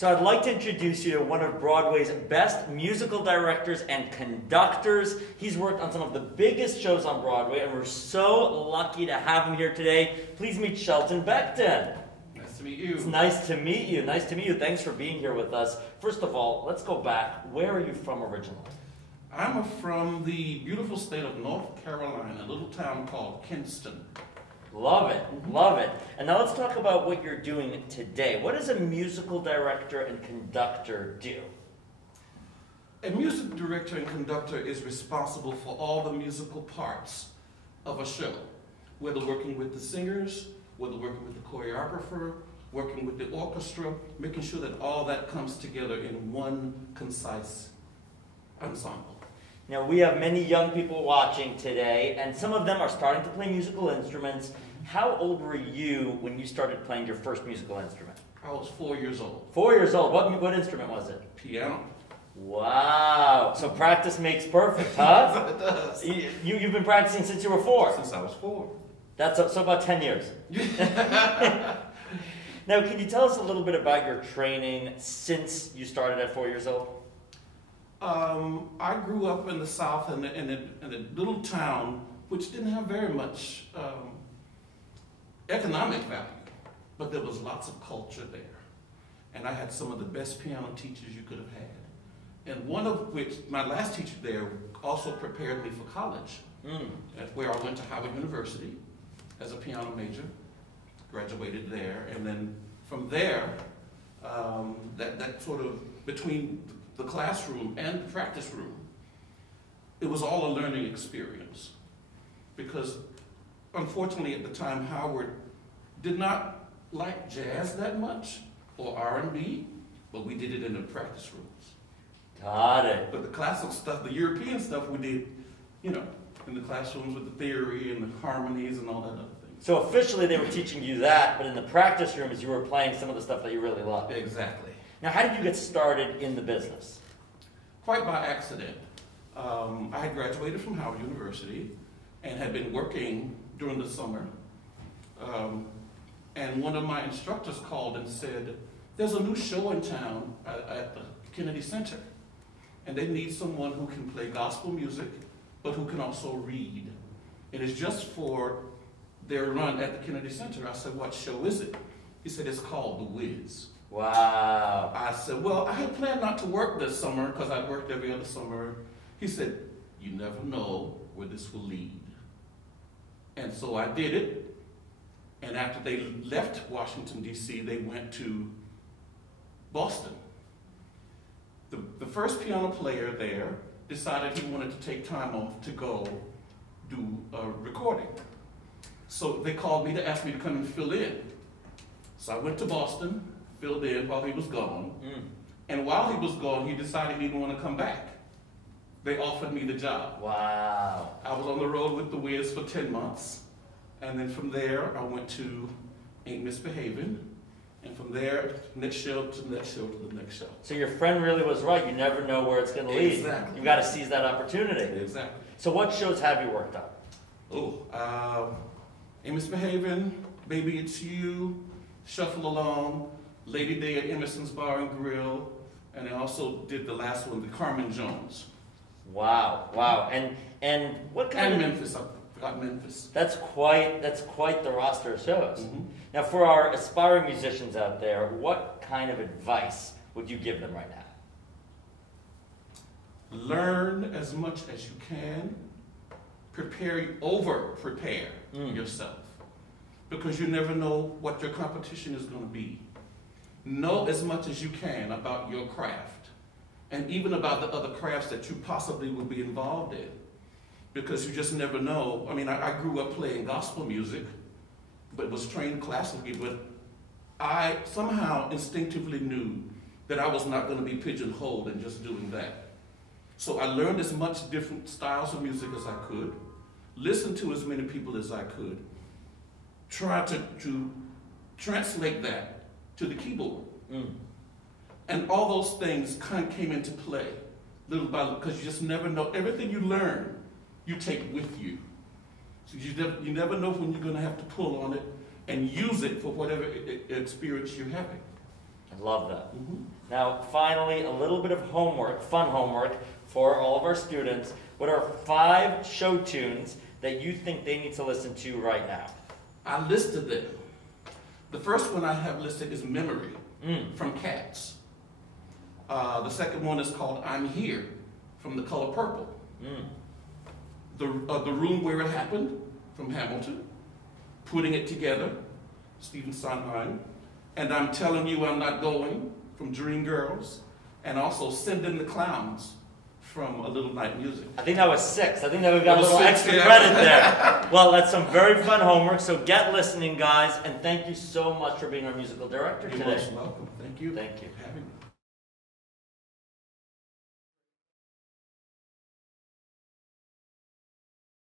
So I'd like to introduce you to one of Broadway's best musical directors and conductors. He's worked on some of the biggest shows on Broadway, and we're so lucky to have him here today. Please meet Shelton Becton. Nice to meet you. It's nice to meet you. Nice to meet you. Thanks for being here with us. First of all, let's go back. Where are you from originally? I'm from the beautiful state of North Carolina, a little town called Kinston. Love it, love it. And now let's talk about what you're doing today. What does a musical director and conductor do? A music director and conductor is responsible for all the musical parts of a show, whether working with the singers, whether working with the choreographer, working with the orchestra, making sure that all that comes together in one concise ensemble. Now, we have many young people watching today, and some of them are starting to play musical instruments. How old were you when you started playing your first musical instrument? I was 4 years old. 4 years old. What instrument was it? Piano. Wow. So practice makes perfect, huh? It does. You've been practicing since you were 4? Since I was 4. That's so about 10 years. Now, can you tell us a little bit about your training since you started at 4 years old? I grew up in the South in a little town which didn't have very much economic value, but there was lots of culture there. And I had some of the best piano teachers you could have had. And one of which, my last teacher there, also prepared me for college, where I went to Howard University as a piano major, graduated there, and then from there, that sort of, between the classroom and the practice room, it was all a learning experience. Because unfortunately at the time, Howard did not like jazz that much, or R&B, but we did it in the practice rooms. Got it. But the classical stuff, the European stuff, we did, you know, in the classrooms with the theory and the harmonies and all that other things. So officially they were teaching you that, but in the practice rooms you were playing some of the stuff that you really loved. Exactly. Now, how did you get started in the business? Quite by accident. I had graduated from Howard University and had been working during the summer. And one of my instructors called and said, there's a new show in town at the Kennedy Center, and they need someone who can play gospel music, but who can also read. It is just for their run at the Kennedy Center. I said, what show is it? He said, it's called 𝙁𝙧𝙬𝙀. Wow. I said, well, I had planned not to work this summer because I'd worked every other summer. He said, you never know where this will lead. And so I did it. And after they left Washington, D.C., they went to Boston. The first piano player there decided he wanted to take time off to go do a recording. So they called me to ask me to come and fill in. So I went to Boston, filled in while he was gone. And while he was gone, he decided he didn't want to come back. They offered me the job. Wow. I was on the road with the Wiz for 10 months. And then from there, I went to Ain't Misbehaving. And from there, next show to next show to the next show. So your friend really was right. You never know where it's going to lead. Exactly. You've got to seize that opportunity. Exactly. So what shows have you worked on? Oh, Ain't Misbehaving, Baby It's You, Shuffle Along, Lady Day at Emerson's Bar and Grill, and I also did the last one, the Carmen Jones. Wow, wow. And what kind and of... Memphis, I forgot Memphis. That's quite the roster of shows. Now, for our aspiring musicians out there, what kind of advice would you give them right now? Learn as much as you can. Over-prepare yourself. Because you never know what your competition is going to be. Know as much as you can about your craft. And even about the other crafts that you possibly will be involved in. Because you just never know. I mean, I grew up playing gospel music, but was trained classically, but I somehow instinctively knew that I was not going to be pigeonholed in just doing that. So I learned as much different styles of music as I could, listened to as many people as I could, tried to translate that to the keyboard. And all those things kind of came into play, little by little, because you just never know. Everything you learn, you take with you. So you never know when you're going to have to pull on it and use it for whatever experience you're having. love that. Mm-hmm. Now, finally, a little bit of homework, fun homework for all of our students. What are 5 show tunes that you think they need to listen to right now? I listed them. The first one I have listed is Memory from Cats. The second one is called I'm Here from The Color Purple. The Room Where It Happened from Hamilton. Putting It Together, Stephen Sondheim. And I'm Telling You I'm Not Going from Dreamgirls. And also Send in the Clowns from A Little Night Music. I think that was 6. I think that we got a little 6, extra yeah. credit there. Well, that's some very fun homework, so get listening, guys. And thank you so much for being our musical director You're today. most welcome. Thank you. Thank you. For having me.